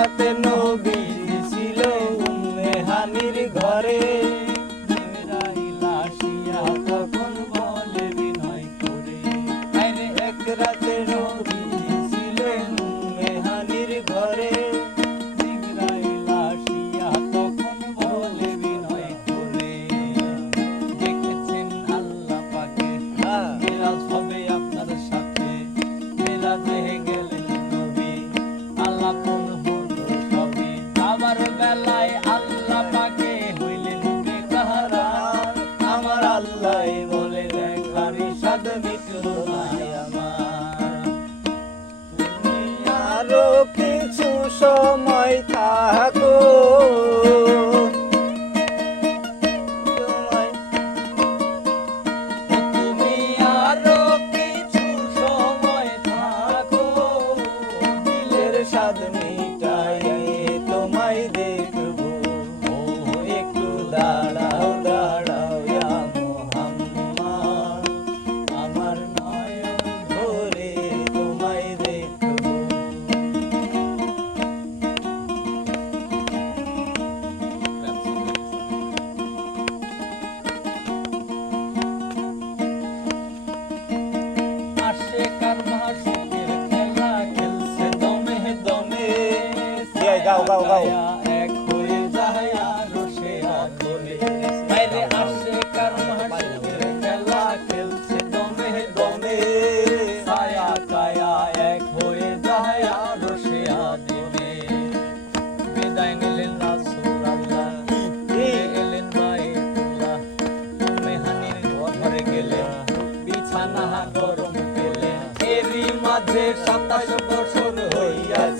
রাতে নবী ছিল উম্মে হানির ঘরে, জিবরাইল আসিয়া তখন বলে বিনয় করে, আরে এক রাতে নবী ছিলেন উম্মে হানির ঘরে, জিবরাইল আসিয়া তখন বলে বিনয় করে, দেখেছেন আল্লাহ পাকে মেরাজ হবে আপনার সাথে, মেরাজে গেলেন নবী আলাপন হলো সবই, আবার বেলায় আল্লাহ পাকে হইলেন বেকাহারা, আমার আল্লাহ বলে দেখার সাদ মিটল না আমার, তুমি আরো কিছু সময় থাকো, তুমি আরো কিছু সময় থাকো, দিলের স্বাদ মিটাই তোমায় দেখবো, ও একটু দাঁড়াও দাঁড়াও ইয়া মুহাম্মদ, আমার নয়ন ধরে তোমায় দেখবো। আশেকার মাশুকের খেলা খেলছে দমে দমে, গাও, গাও, গাও। এক হয়ে যায় আরো সে আদলে, আরে আশেকার মাশুকের খেলা খেলছে দমে দমে, ছায়া কায়া এক হয়ে যায় আরো সে আদিলে, বিদায় নিলেন রাসূলুল্লাহ, এলেন বাইতুল্লাহ, উম্মে হানির ঘরে গেলেন, বিছানা গরম পেলেন, এরই মাঝে 27 বছর হইয়াছে